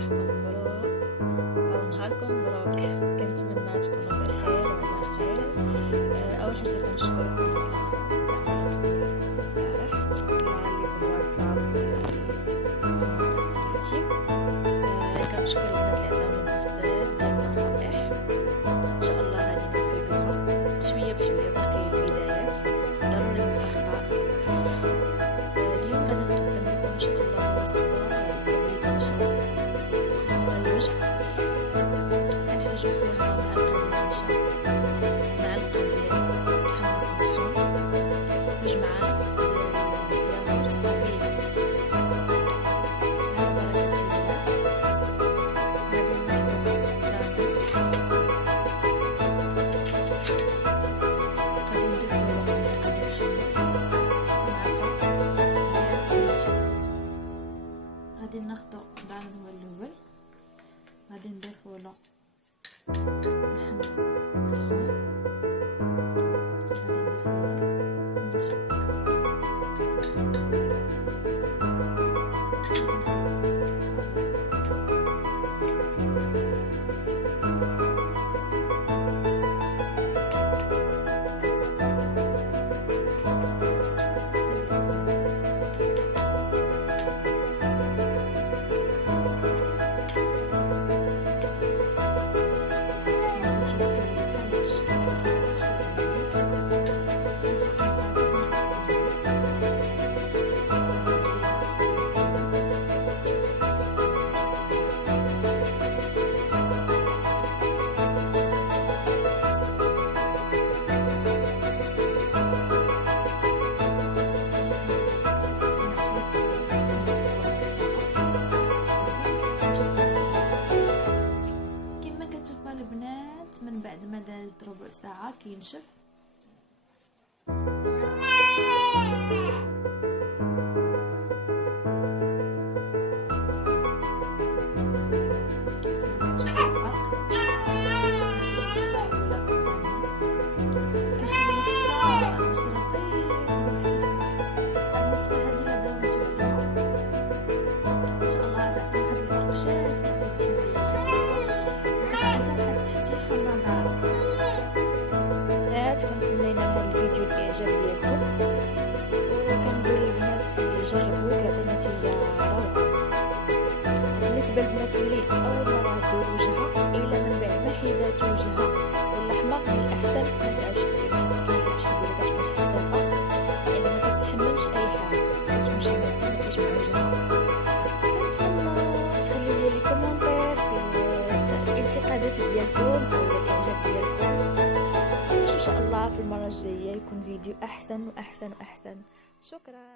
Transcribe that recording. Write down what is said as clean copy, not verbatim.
صباحكم مبروك او نهاركم مبروك. كنتمنى تكونوا بخير وعلى خير. اول حاجه كنشكركم كنشكر البنات اللي عطاوني بزاف ديال النصائح. ان شاء الله غادي نوفي بها شويه بشويه، باقي البدايات ضروري من الاخطاء. اليوم غادي نقدم لكم ان شاء الله وصفه لتوليد البشره، خصوصا الوجه. كنحتاجو فيها معلقه ديال النشا، معلقه ديال الحمص مطحون، 2 معالق ديال ياغورت طبيعي. على بركه الله غادي نضيفو غادي ناخدو ضعف هو الاول، غادي نضيفو له الحمص مطحون، غادي نضيفو له النشا، من بعد ما دازت ربع ساعة كينشف. كنتمنى هذا الفيديو الاعجاب ديالكم، وكنقول للبنات جربوه كيعطي نتيجه روعه. بالنسبه للبنات اللي اول مره غديروا الوجهه الا من بعد ما حيدات وجهها ولا حماق، من الاحسن ما تعاودش ديرها، حيت كاين باش نديرها كتكون حساسه، يعني ما كتحملش اي حاجه، كتكون شي ماده ما تجيش مع وجهها. كنتمنى تخليو لي كومونتير في الانتقادات ديالكم او الاعجاب ديالكم. ان شاء الله في المره الجايه يكون فيديو احسن واحسن واحسن. شكرا.